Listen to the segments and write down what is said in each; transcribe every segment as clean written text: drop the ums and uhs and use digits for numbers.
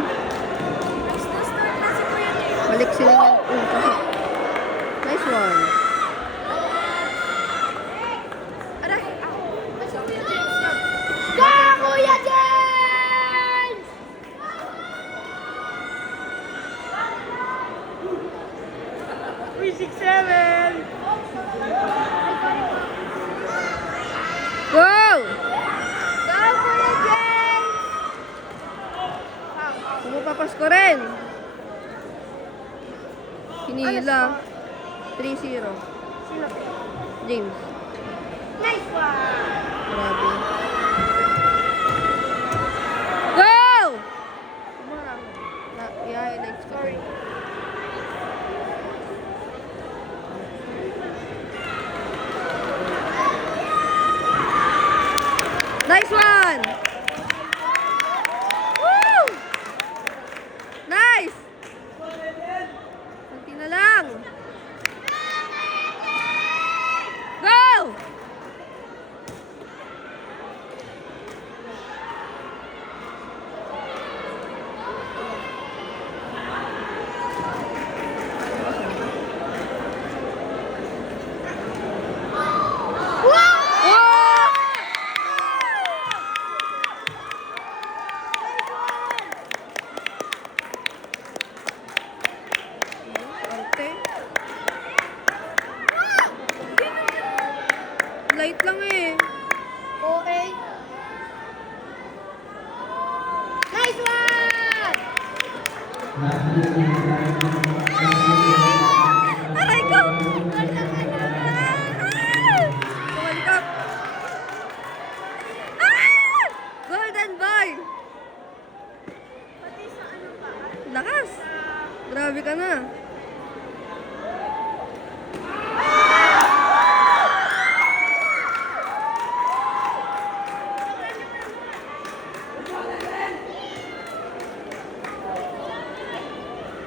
Start na si Kuya Jay. Balik sila ng kasi. Nice one. Aray! Basta Kuya James yan. Go, Kuya James! Uy, 6-7! Go! Go, Kuya James! Pumupapas ko rin. Hinila. 3-0. Sino? James. Nice one! Grabe. Go! I-highlights ko. Sorry. Nice one! Woo! Nice! Kunti na lang. Go! Arte. Light lang eh. Okay. Nice one! Aray ko! Kumalikap. Ah! Golden boy! Pati sa ano pa? Lakas! Grabe ka na.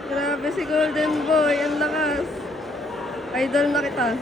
Grabe si Golden Boy, ang lakas. Idol na kita.